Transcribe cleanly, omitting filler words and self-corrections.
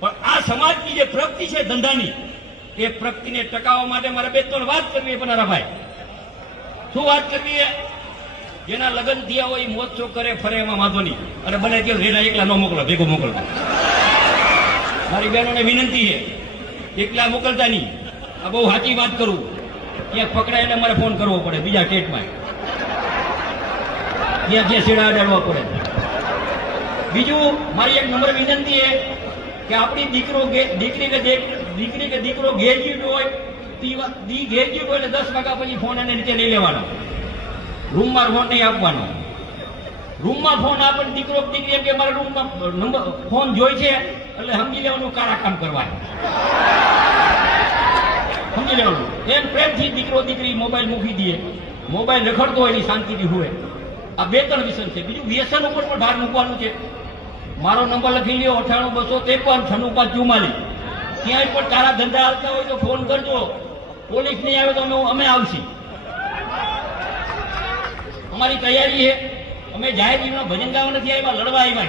પણ આ સમાજની જે પ્રગતિ છે ધંધાની, એ પ્રગતિને ટકાવવા માટે મારે 2-3 વાત કરવી છે પનારાભાઈ. શું વાત કરવી છે? જેના લગ્ન થયા હોય મોજ શોખ કરે ફરે એમાં વાંધો નહીં, અને બને ત્યાં રેના એકલા ન મોકલો, ભેગો મોકલો. મારી બહેનોને વિનંતી છે, એકલા મોકલતા નહીં. આ બહુ સાચી વાત કરું, ક્યાંક પકડાય એટલે મારે ફોન કરવો પડે બીજા સ્ટેટમાં, ત્યાં છેડા અડાડવા પડે. બીજું મારી એક નમ્ર વિનંતી છે કે આપણી દીકરી કે દીકરો ગ્રેજ્યુએટ હોય, ગ્રેજ્યુએટ હોય એટલે 10 વાગ્યા પછી ફોન એને નીચે નહીં લેવાનો, રૂમમાં ફોન નહીં આપવાનો. રૂમમાં ફોન આપે દીકરી એમ કે મારા રૂમમાં નંબર ફોન જોઈ છે એટલે સમજી લેવાનું કાળા કામ કરવા, સમજી લેવાનું. એમ પ્રેમથી દીકરી મોબાઈલ મૂકી દે, મોબાઈલ રખડતો હોય એની શાંતિથી હોય. આ 2-3 વ્યસન છે. બીજું વ્યસન ઉપર પણ ભાર મૂકવાનું છે. મારો નંબર લખી લ્યો 98 253 96 44. ક્યાંય પણ તારા ધંધા હાલતા હોય તો ફોન કરજો. પોલીસ નહીં આવે તો અમે આવશી. અમારી તૈયારી છે. અમે જાહેર જીવનમાં ભજન ગાવા નથી આવ્યા, લડવા આવ્યા.